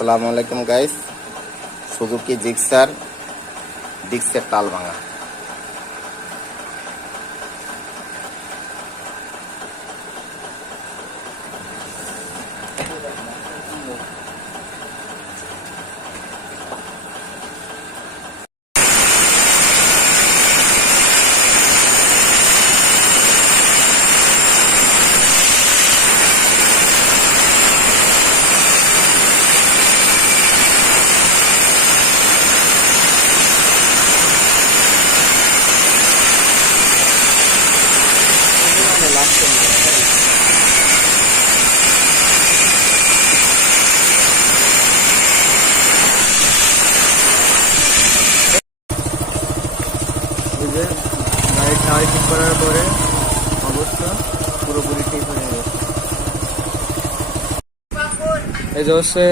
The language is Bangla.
আসসালামু আলাইকুম গাইস। সুজুকি জিক্সার ডিস্কের তাল ভাঙা। গাড়ির টায়ার ঠিক করার পরে অবস্থা পুরোপুরি ঠিক হয়ে গেছে। এই যে হচ্ছে